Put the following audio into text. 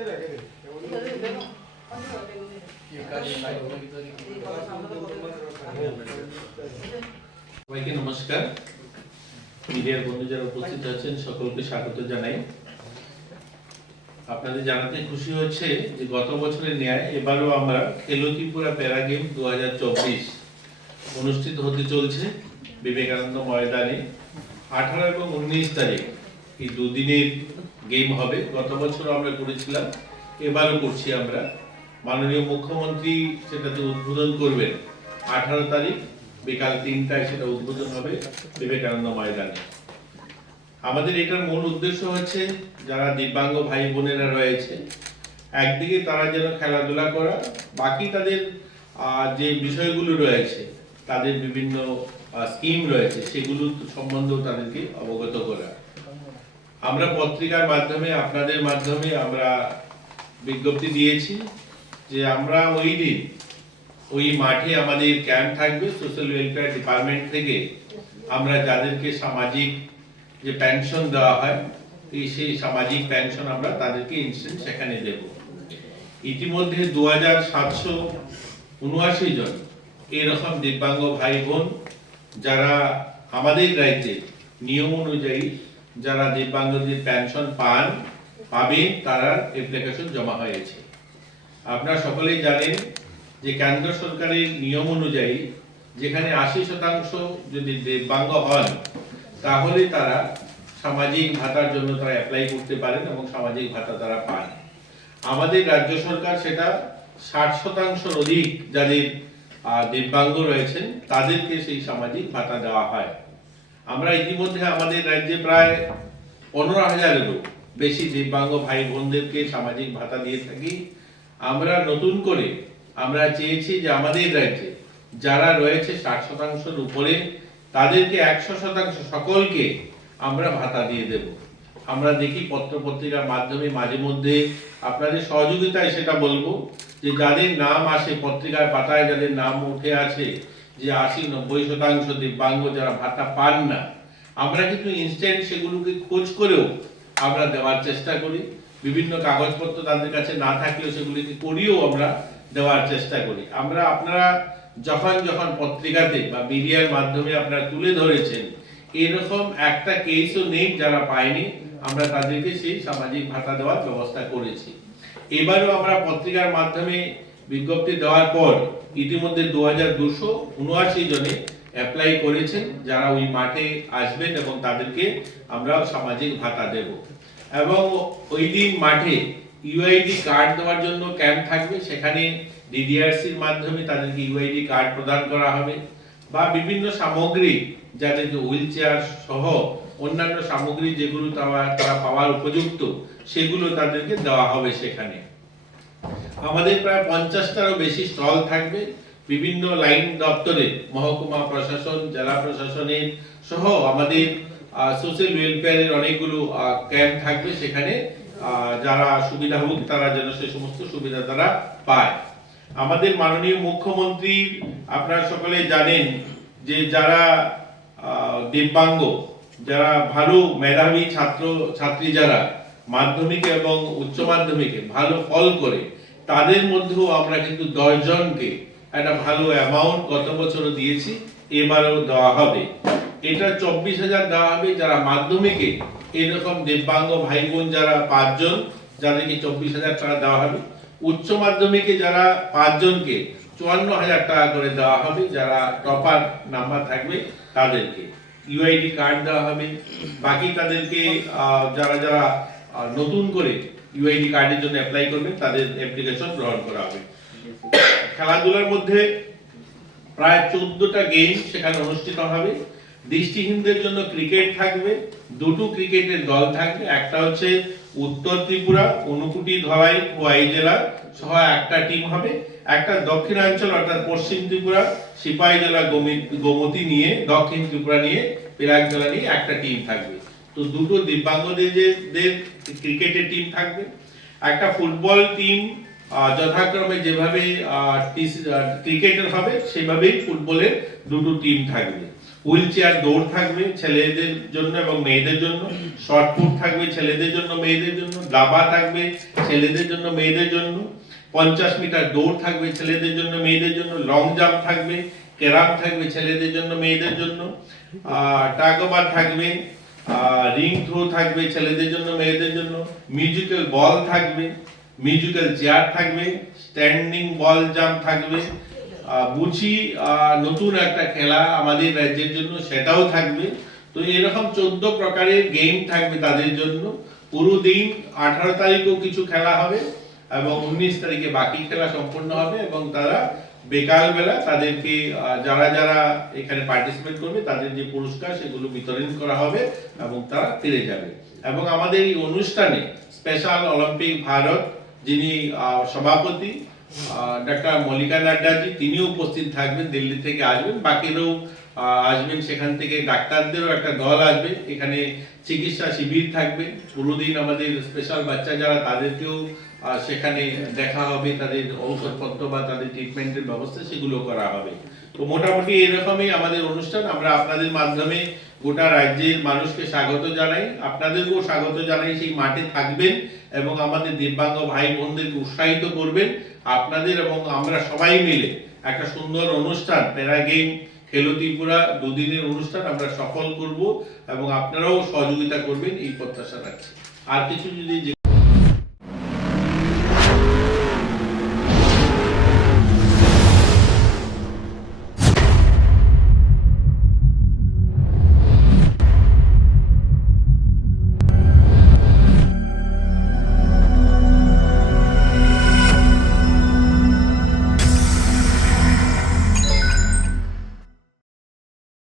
সবাইকে নমস্কার। মিডিয়ার বন্ধু যারা উপস্থিত আছেন সকলকে স্বাগত জানাই। আপনাদের জানাতে খুশি হচ্ছে যে গত বছরের ন্যায় এবারও আমরা খেলো ত্রিপুরা প্যারা গেম 2024 অনুষ্ঠিত হতে চলছে বিবেকানন্দ ময়দানে। 18 এবং 19 তারিখ এই দুদিনের গেম হবে। গত বছর আমরা করেছিলাম, এবারও করছি আমরা। মাননীয় মুখ্যমন্ত্রী সেটাতে উদ্বোধন করবেন। 18 তারিখ বিকাল 3টায় সেটা উদ্বোধন হবে বিবেকানন্দ ময়দানে। আমাদের এটার মূল উদ্দেশ্য হচ্ছে যারা দিব্যাঙ্গ ভাই বোনেরা রয়েছে, একদিকে তারা যেন খেলাধুলা করা, বাকি তাদের যে বিষয়গুলো রয়েছে, তাদের বিভিন্ন স্কিম রয়েছে, সেগুলো সম্বন্ধেও তাদেরকে অবগত করা। আমরা পত্রিকার মাধ্যমে, আপনাদের মাধ্যমে আমরা বিজ্ঞপ্তি দিয়েছি যে আমরা ওই দিন ওই মাঠে আমাদের ক্যাম্প থাকবে সোশ্যাল ওয়েলফেয়ার ডিপার্টমেন্ট থেকে। আমরা যাদেরকে সামাজিক যে পেনশন দেওয়া হয়, সেই সামাজিক পেনশন আমরা তাদেরকে ইনস্ট্যান্ট সেখানে দেব। ইতিমধ্যে 2779 জন এরকম দিব্যাঙ্গ ভাই বোন যারা আমাদের রাজ্যে নিয়ম অনুযায়ী যারা দিব্যাঙ্গদের পেনশন পাবেন, তারা অ্যাপ্লিকেশন জমা হয়েছে। আপনারা সকলেই জানেন যে কেন্দ্র সরকারের নিয়ম অনুযায়ী যেখানে 80% যদি দিব্যাঙ্গ হন, তাহলে তারা সামাজিক ভাতার জন্য তারা অ্যাপ্লাই করতে পারেন এবং সামাজিক ভাতা তারা পান। আমাদের রাজ্য সরকার সেটা 60% অধিক যাদের দিব্যাঙ্গ রয়েছেন তাদেরকে সেই সামাজিক ভাতা দেওয়া হয়। আমরা ইতিমধ্যে আমাদের রাজ্যে প্রায় 15,000-এরও বেশি দিব্যাঙ্গ ভাই বোনদেরকে সামাজিক ভাতা দিয়ে থাকি। আমরা নতুন করে আমরা চেয়েছি যে আমাদের রাজ্যে যারা রয়েছে 60%-এর উপরে, তাদেরকে 100% সকলকে আমরা ভাতা দিয়ে দেব। আমরা দেখি পত্র পত্রিকার মাধ্যমে মাঝে মধ্যে আপনাদের সহযোগিতায় সেটা বলবো যে যাদের নাম আসে পত্রিকার পাতায়, যাদের নাম উঠে আছে যে 80-90% দিব্যাঙ্গ যারা ভাতা পান না, আমরা কিন্তু ইনস্ট্যান্ট সেগুলোকে খোঁজ করেও আমরা দেওয়ার চেষ্টা করি। বিভিন্ন কাগজপত্র তাদের কাছে না থাকলেও সেগুলিকে করিয়েও আমরা দেওয়ার চেষ্টা করি। আপনারা যখন যখন পত্রিকাতে বা মিডিয়ার মাধ্যমে আপনারা তুলে ধরেছেন, এরকম একটা কেসও নেই যারা পায়নি, আমরা তাদেরকে সেই সামাজিক ভাতা দেওয়ার ব্যবস্থা করেছি। এবারও আমরা পত্রিকার মাধ্যমে বিজ্ঞপ্তি দেওয়ার পর ইতিমধ্যে 2279 জনে অ্যাপ্লাই করেছেন যারা ওই মাঠে আসবেন এবং তাদেরকে আমরা সামাজিক ভাতা দেব। এবং ওই দিন মাঠে ইউআইডি কার্ড দেওয়ার জন্য ক্যাম্প থাকবে, সেখানে ডিডিআরসির মাধ্যমে তাদেরকে ইউআইডি কার্ড প্রদান করা হবে, বা বিভিন্ন সামগ্রী যাদেরকে হুইল চেয়ার সহ অন্যান্য সামগ্রী যেগুলো তারা পাওয়ার উপযুক্ত সেগুলো তাদেরকে দেওয়া হবে। সেখানে আমাদের প্রায় 50টারও বেশি স্টল থাকবে বিভিন্ন লাইন দপ্তরে, মহকুমা প্রশাসন, জেলা প্রশাসনের সহ আমাদের সোশ্যাল ওয়েলফেয়ারের অনেকগুলো ক্যাম্প থাকবে। সেখানে যারা সুবিধাভোগ তারা যেন সেই সমস্ত সুবিধা তারা পায়। আমাদের মাননীয় মুখ্যমন্ত্রী, আপনারা সকলে জানেন যে যারা দিব্যাঙ্গ, যারা ভালো মেধাবী ছাত্র ছাত্রী যারা মাধ্যমিকে এবং উচ্চ মাধ্যমিকে ভালো ফল করে, তাদের মধ্যেও আমরা কিন্তু 10 জনকে একটা ভালো অ্যামাউন্ট গত বছরও দিয়েছি, এবারেও দেওয়া হবে। এটা 24,000 দেওয়া হবে যারা মাধ্যমিকে এরকম দিব্যাঙ্গ ভাই বোন যারা 5 জন, যাদেরকে 24,000 টাকা দেওয়া হবে। উচ্চ মাধ্যমিকে যারা 5 জনকে 54,000 টাকা করে দেওয়া হবে, যারা টপার নাম্বার থাকবে তাদেরকে ইউআইডি কার্ড দেওয়া হবে। বাকি তাদেরকে যারা যারা নতুন করে ইউআইডি কার্ডের জন্য অ্যাপ্লাই করবেন তাদের অ্যাপ্লিকেশন গ্রহণ করা হবে। খেলাধুলার মধ্যে প্রায় 14টা গেম সেখানে অনুষ্ঠিত হবে। দৃষ্টিহীনদের জন্য ক্রিকেট থাকবে, 2টো ক্রিকেটের দল থাকবে। একটা হচ্ছে উত্তর ত্রিপুরা, ঊনকোটি, ধলাই, খোয়াই জেলা সহ একটা টিম হবে। একটা দক্ষিণাঞ্চল অর্থাৎ পশ্চিম ত্রিপুরা, সিপাহী জেলা, গোমতী নিয়ে, দক্ষিণ ত্রিপুরা নিয়ে, পেরাক জেলা নিয়ে একটা টিম থাকবে। তো 2টো দিব্যাঙ্গদের ক্রিকেটের টিম থাকবে। একটা ফুটবল টিম যথাক্রমে যেভাবে ক্রিকেটের হবে সেভাবেই ফুটবলের 2টো টিম থাকবে। হুইল চেয়ার দৌড় থাকবে ছেলেদের জন্য এবং মেয়েদের জন্য, শর্টপুট থাকবে ছেলেদের জন্য মেয়েদের জন্য, দাবা থাকবে ছেলেদের জন্য মেয়েদের জন্য, 50 মিটার দৌড় থাকবে ছেলেদের জন্য মেয়েদের জন্য, লং জাম্প থাকবে, ক্যারাম থাকবে ছেলেদের জন্য মেয়েদের জন্য, টাগ অফ ওয়ার থাকবে, রিং থ্রো থাকবে ছেলেদের জন্য মেয়েদের জন্য, মিউজিক্যাল বল থাকবে, মিউজিক্যাল চেয়ার থাকবে, স্ট্যান্ডিং বল জাম্প থাকবে, বুঝি নতুন একটা খেলা আমাদের রাজ্যের জন্য সেটাও থাকবে। তো এরকম 14 প্রকারের গেম থাকবে তাদের জন্য। পুরো দিন 18 তারিখও কিছু খেলা হবে এবং 19 তারিখে বাকি খেলা সম্পন্ন হবে এবং তারা বিকাল বেলা তাদেরকে যারা যারা এখানে পার্টিসিপেট করবে তাদের যে পুরস্কার সেগুলো বিতরণ করা হবে এবং তারা ফিরে যাবে। এবং আমাদের এই অনুষ্ঠানে স্পেশাল অলিম্পিক ভারত যিনি সভাপতি ডাক্তার মল্লিকা নাড্ডাজি তিনিও উপস্থিত থাকবেন, দিল্লি থেকে আসবেন, বাকিরাও আসবেন, সেখান থেকে ডাক্তারদেরও একটা দল আসবে, এখানে চিকিৎসা শিবির থাকবে পুরো দিন। আমাদের স্পেশাল বাচ্চা যারা তাদেরকেও সেখানে দেখা হবে, তাদের ঔষধপত্র বা তাদের ট্রিটমেন্টের ব্যবস্থা সেগুলো করা হবে। তো মোটামুটি এরকমই আমাদের অনুষ্ঠান। আমরা আপনাদের মাধ্যমে গোটা রাজ্যের মানুষকে স্বাগত জানাই, আপনাদেরকেও স্বাগত জানাই। সেই মাঠে থাকবেন এবং আমাদের দিব্যাঙ্গ ভাই বোনদেরকে উৎসাহিত করবেন। আপনাদের এবং আমরা সবাই মিলে একটা সুন্দর অনুষ্ঠান প্যারা গেম খেলো ত্রিপুরা দুদিনের অনুষ্ঠান আমরা সফল করব এবং আপনারাও সহযোগিতা করবেন এই প্রত্যাশা রাখছি। আর কিছু যদি